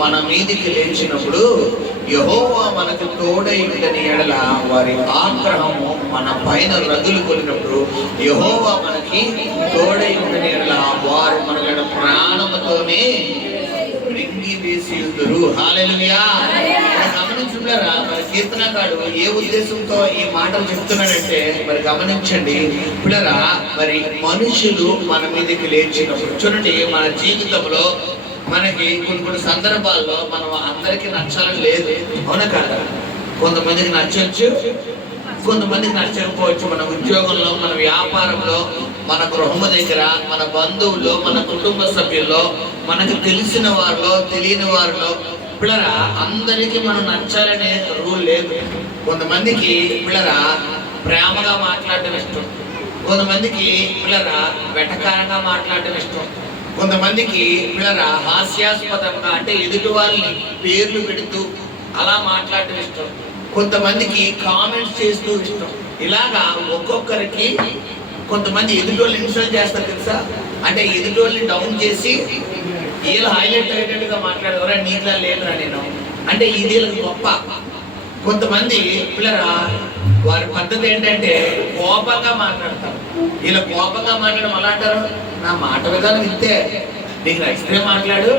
మన మీదికి లేచినప్పుడు యెహోవా మనకు తోడై ఉండని ఎడల వారి ఆగ్రహము మన పైన రగులు కొలినప్పుడు యెహోవా మనకి తోడై ఉండని ఎడల వారు మన ప్రాణముతోనే రింగి వేసి ఉందరు. హల్లెలూయా. గమనించున్నారా? మరి కీర్తనకారుడు ఏ ఉద్దేశంతో ఈ మాటలు చెప్తున్నాడంటే మరి గమనించండి పిల్లరా. మరి మనుషులు మన మీదకి లేచినప్పుడు చూడండి, మన జీవితంలో మనకి కొన్ని సందర్భాల్లో మనం అందరికీ నచ్చాలని లేదు, అవునా కాదా? కొంతమందికి నచ్చవచ్చు, కొంతమందికి నచ్చకపోవచ్చు. మన ఉద్యోగంలో, మన వ్యాపారంలో, మన గృహము దగ్గర, మన బంధువుల్లో, మన కుటుంబ సభ్యుల్లో, మనకు తెలిసిన వారిలో, తెలియని వారిలో పిల్లరా అందరికీ మనం నచ్చాలనే రూల్ లేదు. కొంతమందికి పిల్లరా ప్రేమగా మాట్లాడటం ఇష్టం, కొంతమందికి పిల్లరా వెటకారంగా మాట్లాడటం ఇష్టం, కొంతమందికి పిల్లరా హాస్యాస్పదంగా అంటే ఎదుటి వాళ్ళని పేర్లు పెడుతూ అలా మాట్లాడటం ఇష్టం, కొంతమందికి కామెంట్స్ చేస్తూ ఇష్టం. ఇలాగా ఒక్కొక్కరికి కొంతమంది ఎదుటోళ్ళు ఇన్సల్ట్ చేస్తారు తెలుసా, అంటే ఎదుటోళ్ళని డౌన్ చేసి వీళ్ళు హైలైట్ అయ్యేటట్టుగా మాట్లాడేవారా, నీకులా లేదురా నేను అంటే ఇది గొప్ప. కొంతమంది పిల్లరా వారి పద్ధతి ఏంటంటే కోపంగా మాట్లాడతారు. వీళ్ళ కోపంగా మాట్లాడడం అలా అంటారు, నా మాట విధానం ఇంతే, నీకు నచ్చితే మాట్లాడు,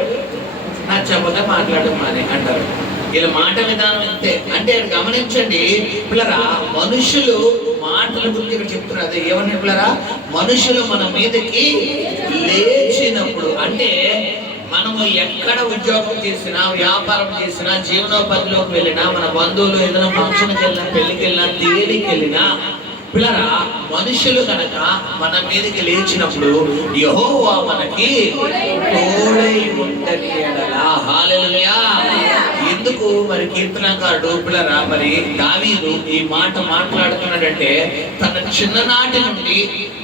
నచ్చకపోతే మాట్లాడు అని అంటారు. వీళ్ళ మాట విధానం ఇంతే. అంటే గమనించండి పిల్లరా, మనుషులు మాటల గురించి ఇక్కడ చెప్తున్నారు. అదే ఏమన్నా పిల్లరా, మనుషులు మన మీదకి లేచినప్పుడు అంటే మనము ఎక్కడ ఉద్యోగం చేసినా, వ్యాపారం చేసినా, జీవనోపాధిలోకి వెళ్ళినా, మన బంధువులు ఏదైనా ఫంక్షన్కి వెళ్ళినా, పెళ్లికి వెళ్ళినా, దేనికి వెళ్ళినా పిల్లరా మనుషులు కనుక మన మీదకి లేచినప్పుడు యెహోవా మనకి తోడై ఉండని ఎడల. హల్లెలూయా. ఎందుకు మరి కీర్తనకారుడు పిల్లరా మరి దావీదు ఈ మాట మాట్లాడుతున్నాడంటే తన చిన్ననాటి నుండి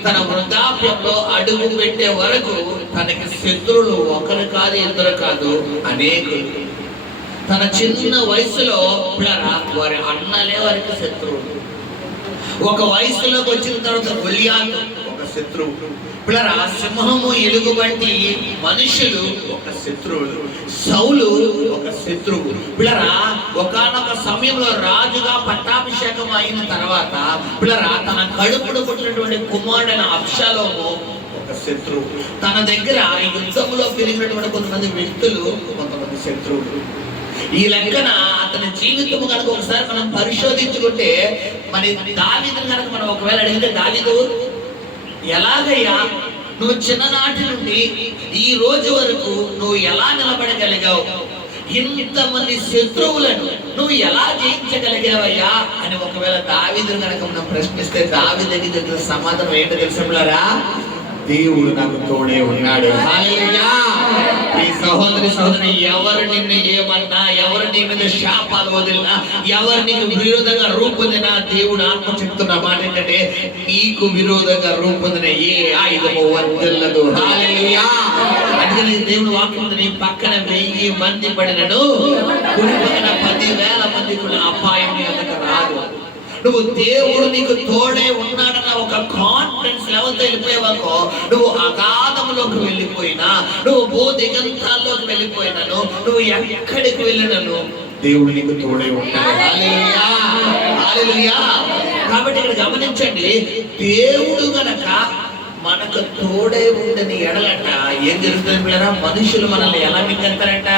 తన వృద్ధాప్యంలో అడుగు పెట్టే వరకు తనకి శత్రువులు ఒకరు కాదు, ఇద్దరు కాదు, అనేకులు. తన చిన్న వయసులో పిల్లరా వారి అన్నలే వారికి శత్రువులు. ఒక వయసులోకి వచ్చిన తర్వాత గొలియాతు ఒక శత్రువు. పిల్లరా సింహము, ఎలుగుబంటి మనుషులు ఒక శత్రువులు, సౌలు ఒక శత్రువు. పిల్లరా ఒకానొక సమయంలో రాజుగా పట్టాభిషేకం అయిన తర్వాత పిల్లరా తన కడుపును పుట్టినటువంటి కుమారుడైన అబ్షాలోము ఒక శత్రువు. తన దగ్గర యుద్ధంలో పెరిగినటువంటి కొంతమంది వ్యక్తులు కొంతమంది శత్రువులు. ఈ లెక్కన అతని జీవితం కనుక ఒకసారి మనం పరిశోధించుకుంటే మరి దావీదుని కనుక మనం ఒకవేళ అడిగితే, దావీదు ఎలాగయ్యా నువ్వు చిన్ననాటి నుండి ఈ రోజు వరకు నువ్వు ఎలా నిలబడగలిగావు, ఇంతమంది శత్రువులను నువ్వు ఎలా జయించగలిగావయ్యా అని ఒకవేళ దావీదుని కనుక మనం ప్రశ్నిస్తే దావీదుకి దగ్గర సమాధానం ఏంటో తెలుసా? దేవుడు నాకు తోడే ఉన్నాడు. హల్లెలూయా. ఈ సహోదరి ఎవరు నిన్ను ఏమన్నా, ఎవరు నీ మీద శాపాలు వదిలినా, ఎవరు నీకు విరోధంగా రూపొందినా దేవుడు ఆత్మ చెప్తున్న మాట ఏంటంటే నీకు విరోధంగా రూపొందిన ఏ ఆయుధము వర్ధిల్లదు. హల్లెలూయా. అందుకని దేవుడు వాక్యం నీ పక్కన 1000 మంది పడినను కుడి పక్కన 10,000 మంది కూడా అపాయం నీకు రాదు. నువ్వు దేవుడు నీకు తోడే ఉన్నాడన్న ఒక కాన్ఫిడెన్స్ లెవెల్తో వెళ్ళిపోయావో, నువ్వు అగాధంలోకి వెళ్ళిపోయినా, నువ్వు భూదిగంతాల్లోకి వెళ్ళిపోయినాను, నువ్వు ఎక్కడికి వెళ్ళినను దేవుడు నీకు తోడే ఉంటాడు. హల్లెలూయా. హల్లెలూయా. కాబట్టి ఇక్కడ గమనించండి, దేవుడు గనక మనకు తోడే ఉండని ఎడలట ఏం జరుగుతుంది పిల్లరా? మనుషులు మనల్ని ఎలా మింగేస్తారంట?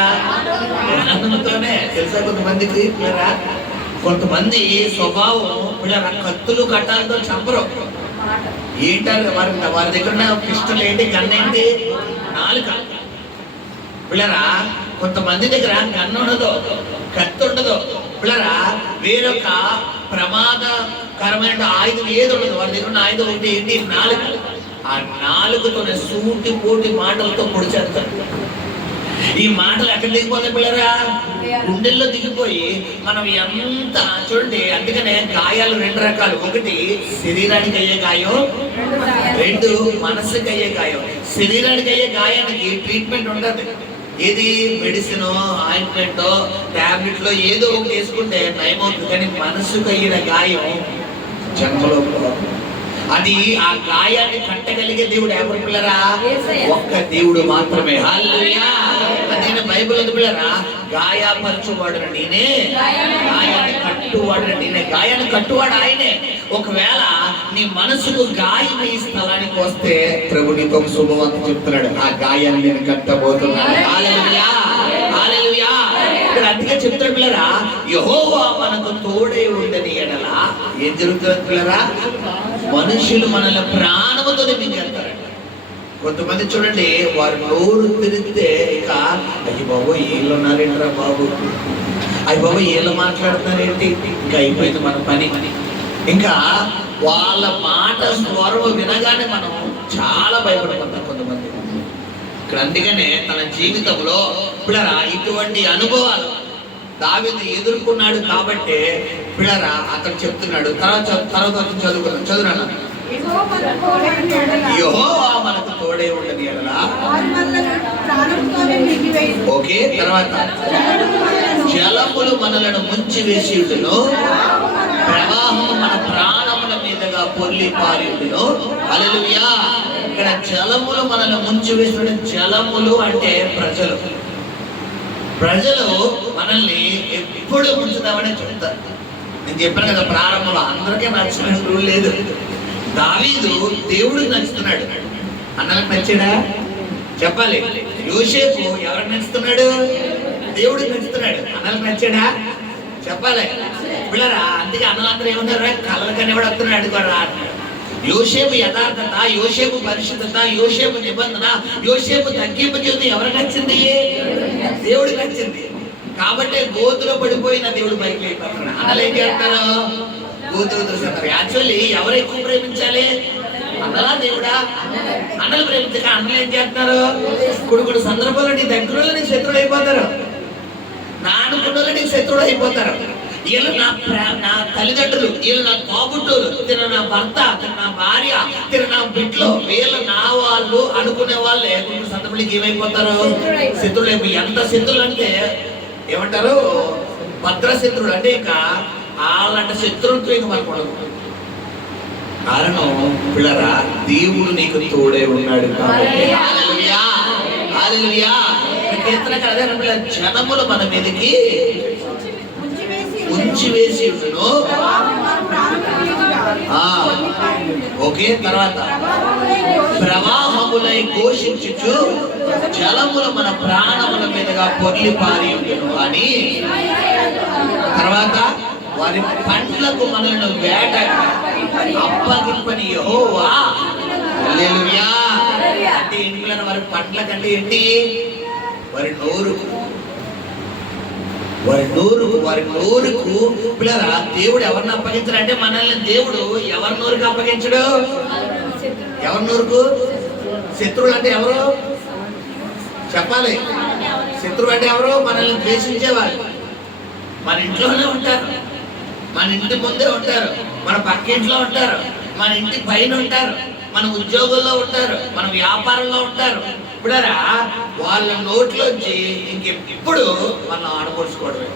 ఆనందంతోనే. తెలుసా కొంతమందికి పిల్లరా, కొంతమంది స్వభావం పిల్లరా కత్తులు కట్టాలతో చంపరు. ఏంటారు వారి దగ్గర పిస్టల్ ఏంటి, గన్ ఏంటి, నాలుక. పిల్లరా కొంతమంది దగ్గర గన్ను ఉండదు, కత్తి ఉండదు. పిల్లరా వేరొక ప్రమాదకరమైన ఆయుధం ఏది ఉండదు. వారి దగ్గర ఉన్న ఆయుధం ఒకటి ఏంటి, నాలుక. ఆ నాలుగుతోనే సూటి పోటీ మాటలతో పొడిచేస్తారు. ఈ మాటలు ఎక్కడ దిగిపోతాయి పిల్లరా? గుండెల్లో దిగిపోయి మనం ఎంత చూడండి. అందుకనే గాయాలు 2 రకాలు. ఒకటి శరీరానికి అయ్యే గాయం, 2 మనసుకి అయ్యే గాయం. శరీరానికి అయ్యే గాయానికి ట్రీట్మెంట్ ఉండదు. ఏది మెడిసిన్, ఆయింట్మెంట్, టాబ్లెట్లో ఏదో ఒకటి వేసుకుంటే నయమవుతుంది. కానీ మనసుకు అయిన గాయం జన్మలో అది ఆ గాయాన్ని కట్టగలిగే దేవుడు ఎవరు పిల్లరా? ఒక్క దేవుడు మాత్రమే. హల్లెలూయా. నేను బైబిల్ వదిలేరా, గాయపరచువాడు నేనే, గాయాన్ని కట్టువాడు నేనే. గాయాన్ని కట్టువాడు ఆయనే. ఒకవేళ నీ మనసుకు గాయం ఈ స్థలానికి వస్తే ప్రభు నీకు ఒక శుభవార్త చెప్తున్నాడు, ఆ గాయాన్ని నేను కట్టబోతున్నాను. హల్లెలూయా, హల్లెలూయా. ఇక్కడ అందుకే చెప్తాడు పిల్లరా, యెహోవా మనకు తోడై ఉండని ఎడల ఏం జరుగుతుంది పిల్లరా, మనుషులు మనల్ని ప్రాణముతో మింగేస్తారు. కొంతమంది చూడండి, వారు నోరు తిరిగితే ఇక అయ్యి బాబు వీళ్ళు ఉన్నారేంట్రా బాబు, అయ్యి బాబు వీళ్ళు మాట్లాడుతున్నారేంటి, ఇంకా అయిపోయింది మన పని. ఇంకా వాళ్ళ మాట స్వరం వినగానే మనం చాలా భయపడిపోతాం కొంతమంది. ఇక్కడ అందుకనే తన జీవితంలో పిల్లరా ఇటువంటి అనుభవాలు దావీదు ఎదుర్కొన్నాడు కాబట్టి పిల్లరా అతను చెప్తున్నాడు. తర్వాత చదువుకున్నాను. యెహోవా మనకు తోడే ఉండని ఎడల. ఓకే, తర్వాత జలములు మనలను ముంచి వేసియుండును, ప్రవాహము మన ప్రాణముల మీదగా పొర్లి పారియుండును. హల్లెలూయా. ఇక్కడ జలములు మనల్ని ముంచి వేసిన, జలములు అంటే ప్రజలు. ప్రజలు మనల్ని ఎప్పుడు ముంచుతామని చెప్తారు. నేను చెప్పాను కదా ప్రారంభంలో, అందరికీ నచ్చినట్టు లేదు. దావీదు దేవుడికి నచ్చుతున్నాడు, అన్నలకు నచ్చాడా చెప్పాలి. యోసేపు ఎవరికి నచ్చుతున్నాడు, దేవుడికి నచ్చుతున్నాడు, అన్నలకు నచ్చాడా చెప్పాలి పిల్లరా. అందుకే అన్నలందరూ ఏమన్నారు, కళ్ళ కనివాడు వస్తున్నాడు కూడా. యోసేపు యథార్థత, యోసేపు పరిశుద్ధత, యోసేపు నిబంధన, యోసేపు తగ్గింపు జీవితం ఎవరికి నచ్చింది, దేవుడికి నచ్చింది. కాబట్టి గోతులో పడిపోయిన దేవుడు పైకి వెళ్ళిపోతున్నాడు. అన్నలు ఏం చేస్తారు, గోతులు చూస్తున్నారు. యాక్చువల్లీ ఎవరు ఎక్కువ ప్రేమించాలి, అన్నలా దేవుడా? అన్నలు ప్రేమించక అన్నలు ఏం చేస్తున్నారు, కొన్ని సందర్భాల్లో నీ దగ్గర నీ శత్రుడు అయిపోతారు, నా అనుకున్న నీ శత్రుడు అయిపోతారు. వీళ్ళు నా తల్లిదండ్రులు, వీళ్ళు నా తోబుట్టులు, తిన నా భర్త, తిన నా భార్య, తిన నా బిడ్డలు, వీళ్ళు నా వాళ్ళు అనుకునే వాళ్ళే కొన్ని సందర్భాలకి ఏమైపోతారు, శత్రుడు అయిపోయి. ఎంత శత్రులు అంటే ఏమంటారు, భద్రశత్రుడు. అంటే ఇక వాళ్ళంట శత్రువులతో ఇక మనకు ఉండదు. కారణం పిల్లరా, దేవుడు నీకు తోడే ఉన్నాడు కాబట్టి. హల్లెలూయా, హల్లెలూయా. కీర్తనకారుడు అదే పిల్లల, జనములు మన మీదకి ఉంచి వేసి ఉండును. ఓకే, తర్వాత ప్రవాహములై ఘోషించుచు జలములు మన ప్రాణముల మీదుగా పొర్లి పారి ఉండును అని. తర్వాత వారి పండ్లకు మనల్ని వేట అప్పగింపని యెహోవా. హల్లెలూయా. అంటే ఏంటి, వారి పండ్ల కంటే ఏంటి, వారి నోరుకు పిల్లరా. దేవుడు ఎవరిని అప్పగించాడంటే మనల్ని దేవుడు ఎవరి నోరుకు అప్పగించడు, ఎవరి నోరుకు. శత్రువులు అంటే ఎవరు చెప్పాలి, శత్రువు అంటే ఎవరు, మనల్ని ద్వేషించేవాళ్ళు. మన ఇంట్లోనే ఉంటారు, మన ఇంటి ముందే ఉంటారు, మన పక్కింట్లో ఉంటారు, మన ఇంటి పైన ఉంటారు, మన ఉద్యోగుల్లో ఉంటారు, మన వ్యాపారంలో ఉంటారు. ఇప్పుడరా వాళ్ళ నోట్లోంచి ఇంకెప్పుడు మనం ఆడపడుచుకోవడమే.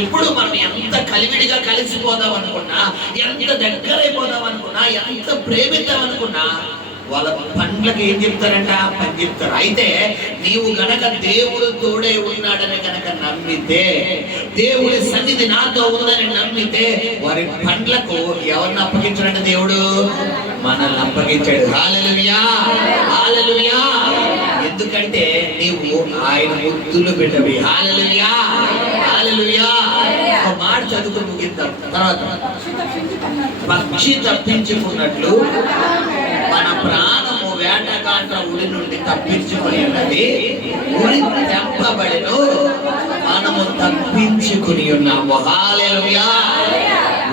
ఎప్పుడు మనం ఎంత కలివిడిగా కలిసిపోదాం అనుకున్నా, ఎంత దగ్గర అయిపోదాం అనుకున్నా, ఎంత ప్రేమిద్దాం అనుకున్నా, వాళ్ళ పండ్లకి ఏం చెప్తారంట, పని చెప్తారు. అయితే నీవు గనక దేవుడు తోడే ఉన్నాడని గనక నమ్మితే, దేవుడి సన్నిధి నాతో ఉందని నమ్మితే, వారి పండ్లకు ఎవరిని అప్పగించాడంటే దేవుడు మనల్ని అప్పగించాడు. హల్లెలూయా, హల్లెలూయా. ఎందుకంటే నీవు ఆయన ముద్దులు బిడ్డవి. హల్లెలూయా, హల్లెలూయా. ఒక మాట చదువుకుని ముగిద్దాం. తర్వాత పక్షి తప్పించుకున్నట్లు మన ప్రాణము వేటగాండ్ర ఉరి నుండి తప్పించుకుని ఉన్నది, ఉరి తెంపబడెను, మనము తప్పించుకుని ఉన్నాము. హల్లెలూయా.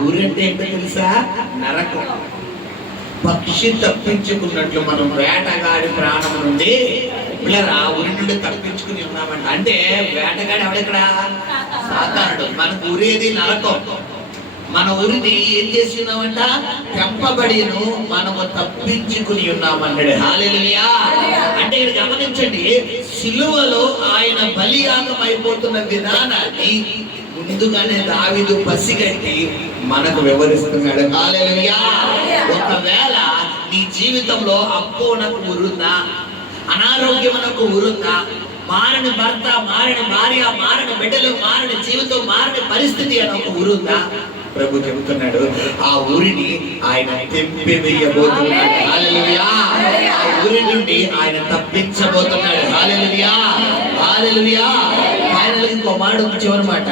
ఉరి అంటే ఏంటో తెలుసా, నరకం. పక్షి తప్పించుకున్నట్లు మనం వేటగాడి ప్రాణం నుండి పిల్లరా ఉరి నుండి తప్పించుకుని ఉన్నామంట. అంటే వేటగాడి ఎవడెక్కడ, సాతానుడు. మనకు ఉరేది నరకం. మన ఊరిని ఏం చేసి ఉన్నామంట, తెంపబడిను, మనము తప్పించుకుని ఉన్నామన్నాడు. హల్లెలూయా. అంటే ఇక్కడ గమనించండి, సిలువలో ఆయన బలియాగం అయిపోతున్న విధానాన్ని ముందుగానే దావీదు పసిగట్టి మనకు వివరిస్తున్నాడు. హల్లెలూయా. ఒకవేళ నీ జీవితంలో అప్పు నాకు ఉరుందా, అనారోగ్యమునకు ఉరుందా, మారని భర్త, మారని భార్య, మారని బిడ్డలు, మారని జీవితం, మారని పరిస్థితి అని ఒక ఊరు ఉందా? ప్రభు చెబుతున్నాడు, ఆ ఊరిని ఆయన తెంపివేయబోతున్నాడు. హల్లెలూయా. ఆ ఊరి నుండి ఆయన తప్పించబోతున్నాడు. హల్లెలూయా, హల్లెలూయా. ఫైనల్ ఇంకో మాట చివరి మాట,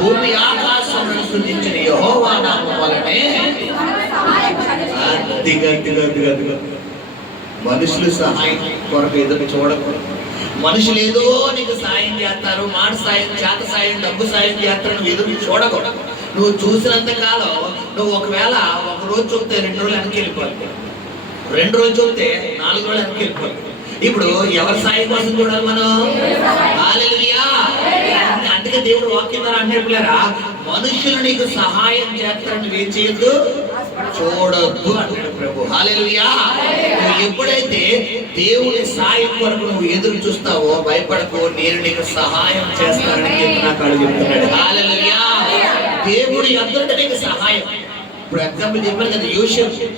భూమి ఆకాశములను సృజించిన యెహోవా నామం వలనే మనుషులు సహాయం కొరకు ఎదురు చూడకూడదు. మనుషులు ఏదో నీకు సాయం చేస్తారు, మాట సాయం, చేత సాయం, డబ్బు సాయం చేస్తారు, నువ్వు ఎదురు చూడకూడదు. నువ్వు చూసినంత కాలం నువ్వు ఒకవేళ ఒక రోజు చూస్తే 2 రోజులు వెనక్కి వెళ్ళిపోతుంది, 2 రోజులు చూస్తే 4 రోజులు వెనక్కి వెళ్ళిపోతుంది. ఇప్పుడు ఎవరి సాయం కోసం చూడాలి మనం? హల్లెలూయా. అందుకే దేవుడు వాక్యం ద్వారా అన్నట్లేరా, మనుషులు నీకు సహాయం చేస్తారని నువ్వేం చేయొద్దు, చూడొద్దు అంటాడు ప్రభు. హల్లెలూయా. నువ్వు ఎప్పుడైతే దేవుని సాయం కొరకు నువ్వు ఎదురు చూస్తావో భయపడకు, నేను నీకు సహాయం చేస్తానని నాకు చెప్తున్నాడు. హల్లెలూయా. దేవుడి అందరికీ నీకు సహాయం. ఇప్పుడు ఎగ్జాంపుల్ చెప్పాను కదా, యోసేపు.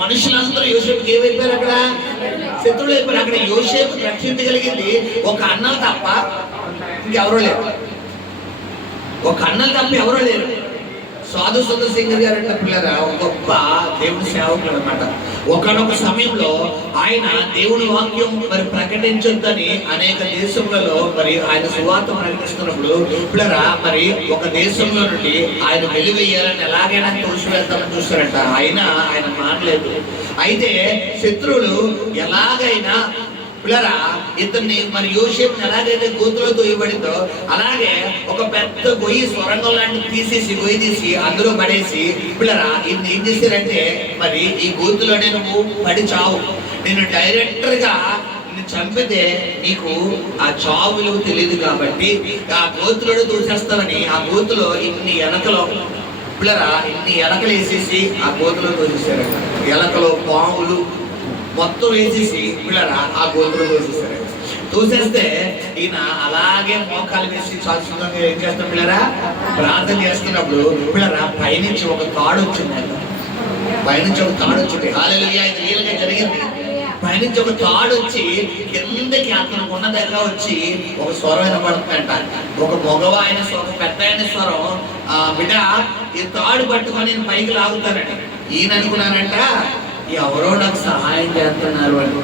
మనుషులందరూ యోసేపుకి ఏమైపోయారు? అక్కడ శత్రువులు అయిపోయారు. అక్కడ యోసేపు రక్షించగలిగింది ఒక అన్న తప్ప ఇంకెవరో లేరు. ఒక అన్నలు తప్ప ఎవరో లేరు. సాధు సుందర్ సింగర్ గారు అంటే పిల్లరా గొప్ప దేవుని సేవకులు అనమాట. ఒకనొక సమయంలో ఆయన దేవుని వాక్యం మరి ప్రకటించొద్దని అనేక దేశములలో మరి ఆయన సువార్త ప్రకటిస్తున్నప్పుడు పిల్లరా మరి ఒక దేశంలో నుండి ఆయన వెలివేయాలని ఎలాగైనా తోసివేద్దామని చూస్తారంట. ఆయన మానలేదు. అయితే శత్రువులు ఎలాగైనా పిల్లరా ఇతన్ని మరి యోసేపుని ఎలాగైతే గోతులో తోయబడిందో అలాగే ఒక పెద్ద గొయ్యి సొరంగం లాంటి తీసేసి గొయ్యి తీసి అందులో పడేసి పిల్లరా ఇది ఏం చేశారంటే మరి ఈ గోతులోనే నువ్వు పడి చావు, నేను డైరెక్టర్ గా చంపితే నీకు ఆ చావు విలువ తెలియదు కాబట్టి ఆ గోతులో తోసేస్తామని ఆ గోతులో ఇన్ని ఎలకలు పిల్లరా ఇన్ని ఎలకలు వేసేసి ఆ గోతులో తోసేసారంట. ఎలకలు, పాములు మొత్తం వేసేసి పిల్లరా ఆ గోతులో తోసేసారు. తోసేస్తే ఈయన అలాగే మోకాలు వేసి శాశ్వతంగా ఏం చేస్తాం పిల్లరా, ప్రార్థన చేస్తున్నప్పుడు పిల్లరా పైనుంచి ఒక తాడు వచ్చింది. పైనుంచి ఒక తాడు వచ్చింది. హల్లెలూయా. ఇది రియల్ గా జరిగింది. పైనుంచి ఒక తాడు వచ్చి కిందకి అతను ఉన్న దగ్గర వచ్చి ఒక స్వరం వినపడుతుందంట. ఒక మగవాయన స్వరం, పెద్ద ఆయన స్వరం, బిడ్డ ఈ తాడు పట్టుకొని నేను పైకి లాగుతానంట. ఈయన అనుకున్నానంట ఎవరో నాకు సహాయం చేస్తున్నారు అని.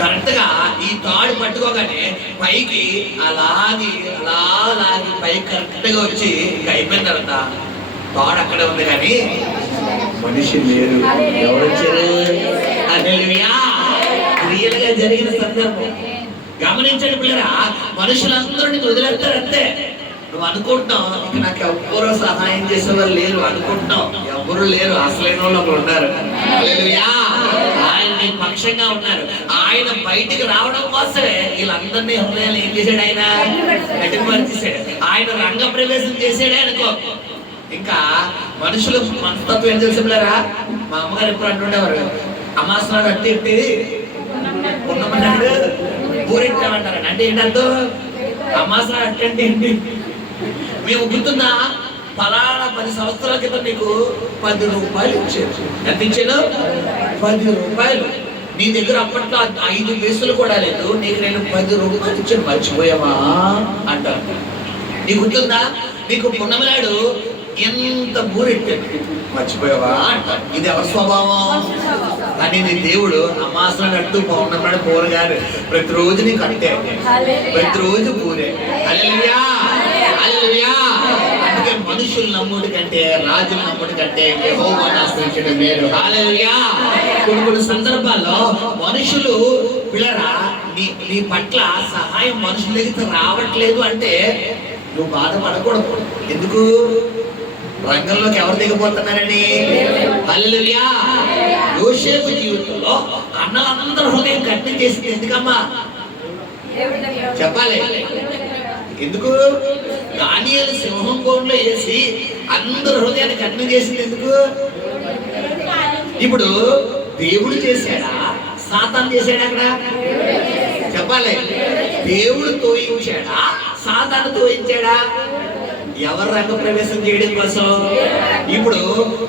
కరెక్ట్ గా ఈ తాడు పట్టుకోగానే పైకి అలాగి పైకి కరెక్ట్ గా వచ్చి అయిపోయిన తర్వాత తాడు అక్కడే ఉంది కానీ మనిషి లేరు. ఎవరు వచ్చారు? హల్లెలూయా. రియల్ గా జరిగిన సందర్భం గమనించండి పిల్లరా. మనుషులందరూ నీకు వదిలేస్తారు అంతే. నువ్వు అనుకుంటున్నావు ఇక నాకు ఎవ్వరూ సహాయం చేసేవారు లేరు అనుకుంటున్నావు, ఎవరు లేరు. అసలైన వాళ్ళు ఒకరు ఉన్నారు. హల్లెలూయా. ఆయన నీ పక్షంగా ఉన్నారు. ఆయన బయటికి రావడం కోసమే వీళ్ళందరినీ హృదయాలు ఏం చేశాడు? ఆయన గట్టిపరిచేశాడు. ఆయన రంగ ప్రవేశం చేసాడే అనుకో. ఇంకా మనుషులు మనస్తత్వం ఏం తెలిసిపోయారా? మా అమ్మగారు ఎప్పుడు అంటుండేవారు, అమాసనాడు అట్టి ఎట్టి ఉన్నమన్నాడు ఊరింటామంటారండి. అంటే ఏంటంటూ అమాసనాడు అట్టంటే ఏంటి? మేము గుర్తుందా, ఫలానా 10 సంవత్సరాల క్రితం నీకు 10 రూపాయలు ఇచ్చారు. ఎంత ఇచ్చాను? 10 రూపాయలు. నీ దగ్గర అప్పట్లో 5 పైసలు కూడా లేదు, నీకు నేను 10 రూపాయలు ఇచ్చాను, మర్చిపోయావా అంటారు. నీకు గుర్తుందా? నీకు పున్నమలాడు ఎంత బూరెట్టాడు, మర్చిపోయావా అంటారు. ఇది ఎవరి స్వభావం? అని నీ దేవుడు అమాసనాడు అట్టు పౌర్ణమాడు పోరగారు ప్రతిరోజు నీకు కట్టే, ప్రతిరోజు పూరే. హల్లెలూయా, హల్లెలూయా. అందుకే మనుషులు నమ్ముడి కంటే రాజులు నమ్ముడి కంటే యెహోవాను ఆశ్రయించడం మేలు. హల్లెలూయా. కొన్ని సందర్భాల్లో మనుషులు పిల్లరా నీ పట్ల సహాయం మనుషుల దగ్గర రావట్లేదు అంటే నువ్వు బాధపడకూడదు. ఎందుకు? రంగంలోకి ఎవరు దిగబోతున్నారని. హల్లెలూయా. యోసేపు జీవితంలో అన్నలందరూ హృదయం కఠినం చేసింది ఎందుకమ్మా చెప్పాలి? ఎందుకు? దానియేలు సింహం కోణంలో వేసి అందరు హృదయాన్ని కఠినం చేసింది ఎందుకు? ఇప్పుడు దేవుడు చేశాడా, సాతాను చేశాడా? అక్కడ చెప్పాలి. దేవుడు తోయించాడా, సాతాను తోయించాడా? ఎవరు రంగ ప్రవేశం చేయడం కోసం? ఇప్పుడు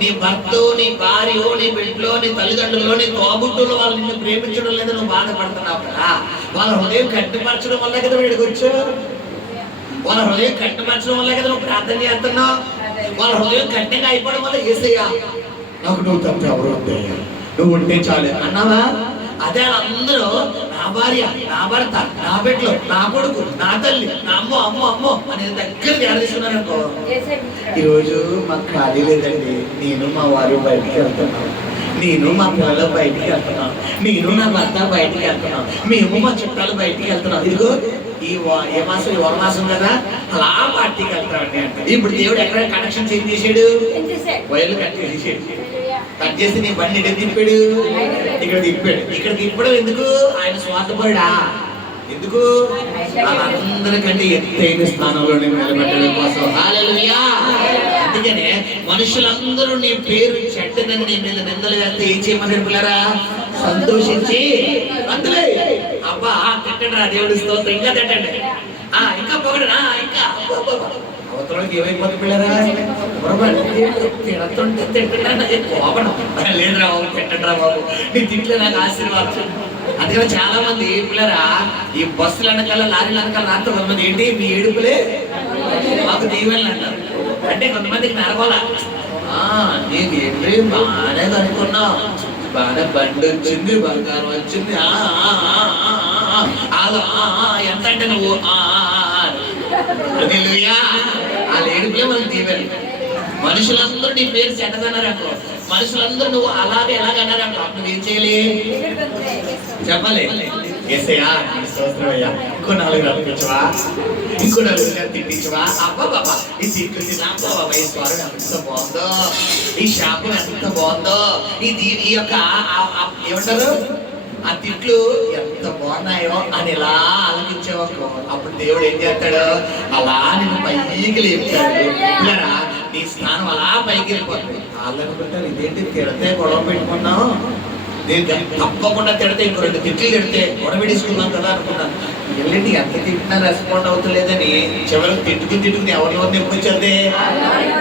నీ భర్త, నీ భార్య, నీ బిడ్డలో, నీ తల్లిదండ్రులు, నీ తోబుట్టులో వాళ్ళు నిన్ను ప్రేమించడం లేదా నువ్వు బాధపడుతున్నావు కదా, వాళ్ళ హృదయం కట్టిపరచడం వల్ల కదా వీడికొచ్చు. వాళ్ళ హృదయం కట్టిపరచడం వల్ల కదా నువ్వు ప్రార్థన చేస్తున్నావు. వాళ్ళ హృదయం కట్టిగా అయిపోవడం వల్ల యేసయ్యా నాకు నువ్వు తప్ప ఎవరు వద్దయ్యా, నువ్వు ఉంటే చాలు అన్నావా? అదే అందరూ నా భార్య, నా భర్త, నా బిడ్డలు, నా కొడుకు, నా తల్లి, నా అమ్మో అమ్మో అమ్మో అనేది దగ్గర ధ్యానిస్తున్నాను అనుకో. ఈరోజు మాకు ఖాళీ లేదండి, నేను మా వారు బయటికి వెళ్తున్నాం, నేను మా పిల్లలు బయటికి వెళ్తున్నాం, నేను నా భర్త బయటికి వెళ్తున్నాం, మేము మా చుట్టాలు బయటికి వెళ్తున్నాం. ఇదిగో ఏ మాసం, ఈ వనమాసం కదా, అలా పార్టీకి వెళ్తామండి అంటే ఇప్పుడు దేవుడు ఎక్కడ కనెక్షన్ చేంజ్ చేసాడు? వైర్లు కట్ చేసాడు. కట్ చేసి నీ బండి ఎక్కడ తిప్పాడు? ఇక్కడ తిప్పాడు. ఇక్కడ తిప్పడం ఎందుకు? ఆయన స్వార్థపడా? ఎందుకు? అందరికంటే ఎత్తైన స్థానంలో నేను నిలబెట్టడం కోసం. హల్లెలూయా. అందుకనే మనుషులందరూ నీ పేరు చెడ్డదని నీ మీద నిందలు వేస్తే ఏం చేయమని పిల్లరా? సంతోషించి అందులే అబ్బా తిట్టండి రా, దేవుడి స్తోత్రం, ఇంకా తిట్టండి, ఇంకా పొగడనా, ఇంకా అవతలకి ఏమైపోతుంది పిల్లరా? తిడుతుంటే తిట్టండి, కోపడం లేదురా బాబు, తిట్టండి రా బాబు, నీ తిట్లే నాకు ఆశీర్వాదం. అందుకని చాలా మంది పిల్లరా ఈ బస్సులు అనకాల, లారీలు అనకాల రాత్రి కొంతమంది ఏంటి మీ ఏడుపులే మాకు దీవెనలు అంటారు. అంటే కొంతమందికి నరగోలా, నేను ఏంటి బాగానే కనుక్కున్నావు, బాగా బండి వచ్చింది, బంగారం వచ్చింది, ఎంత అంటే నువ్వు ఆ ఏడుపులే మనకు దీవెనలు. మనుషులందరూ నీ పేరు చెడ్డదన్నారనుకో, మనుషులందరూ నువ్వు అలాగే ఎలాగన్నారనుకో, నువ్వేం చేయాలి చెప్పాలి? యేసయ్యా నీకు స్తోత్రమయ్యా, ఇంకో 4 రప్పించవా, ఇంకో 4 తిప్పించవా, అబ్బా బాబా ఈ తిట్లు తిన్నా బాబా, ఈ స్వరం ఎంత బాగుందో, ఈ శాపం ఎంత బాగుందో, ఈ యొక్క ఏమంటారు ఆ తిట్లు ఎంత బాగున్నాయో అని ఇలా ఆలోచించేవాళ్ళు. అప్పుడు దేవుడు ఏం చేస్తాడు? అలా నేను పైకి లేపుతాడు. ఇలా నీ స్థానం అలా పైకి వెళ్ళిపోతుంది. వాళ్ళు అనుకుంటారు ఇదేంటి తిడితే గొడవ పెట్టుకున్నాం, నేను తప్పకుండా తిడితే ఇంకో 2 తిట్లు తిడితే గొడవ పెట్టుకున్నాం కదా అనుకున్నాను. వెళ్ళండి ఎంత తిట్టినా రెస్పాండ్ అవుతలేదని చివరికి తిట్టుకుని ఎవరిలో నింపించండి.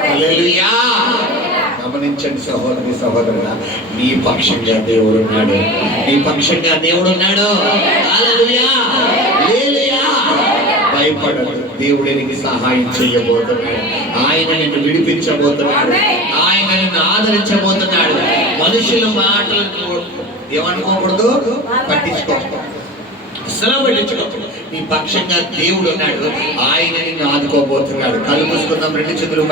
హల్లెలూయా. గమనించండి సహోదరి సహోదరుడా, నీ పక్షంగా దేవుడు ఉన్నాడు, నీ పక్షంగా దేవుడు ఉన్నాడు. హల్లెలూయా. హల్లెలూయా. భయపడదు, దేవుడు నీకు సహాయం చేయబోతున్నాడు, ఆయన నిన్ను విడిపించబోతున్నాడు, ఆయన నిన్ను ఆదరించబోతున్నాడు. మనుషుల మాటలకు ఏమనుకోకూడదు, పట్టించుకోకూడదు, అసలు పట్టించుకోకూడదు. నీ పక్షంగా దేవుడు ఉన్నాడు, ఆయన నిన్ను ఆదుకోబోతున్నాడు. కళ్ళు మూసుకుందాం, 2 చేతులు